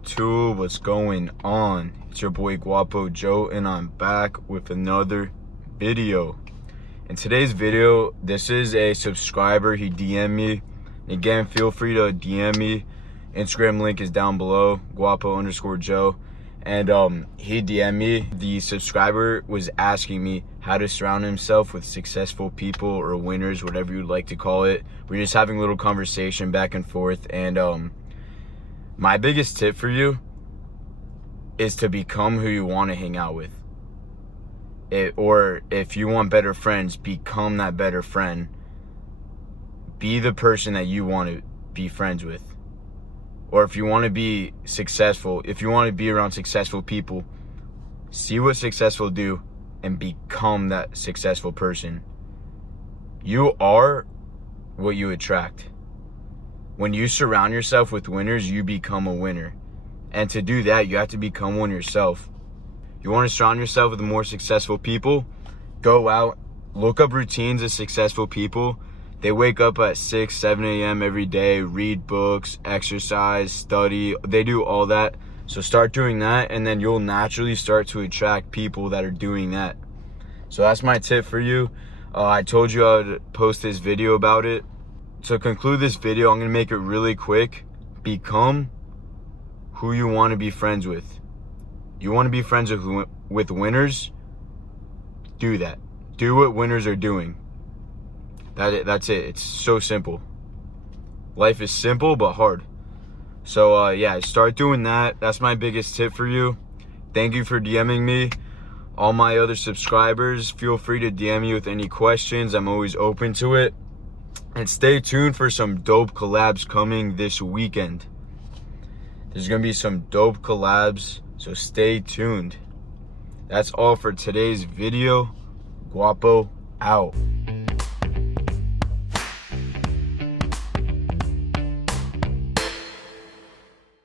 YouTube? What's going on? It's your boy Guapo Joe, and I'm back with another video. In today's video, this is a subscriber. He DM'd me. Again, feel free to DM me. Instagram link is down below, Guapo_Joe. And he DM'd me. The subscriber was asking me how to surround himself with successful people or winners, whatever you'd like to call it. We're just having a little conversation back and forth. And my biggest tip for you is to become who you want to hang out with. Or if you want better friends, become that better friend. Be the person that you want to be friends with. Or if you want to be successful, if you want to be around successful people, see what successful do and become that successful person. You are what you attract. When you surround yourself with winners, you become a winner. And to do that, you have to become one yourself. You want to surround yourself with more successful people? Go out, look up routines of successful people. They wake up at 6, 7 a.m. every day, read books, exercise, study. They do all that. So start doing that, and then you'll naturally start to attract people that are doing that. So that's my tip for you. I told you I would post this video about it. To conclude this video, I'm going to make it really quick. Become who you want to be friends with. You want to be friends with winners? Do that. Do what winners are doing. That's it. It's so simple. Life is simple but hard. So yeah, start doing that. That's my biggest tip for you. Thank you for DMing me. All my other subscribers, feel free to DM me with any questions. I'm always open to it. And stay tuned for some dope collabs coming this weekend. There's gonna be some dope collabs, so stay tuned. That's all for today's video. Guapo out.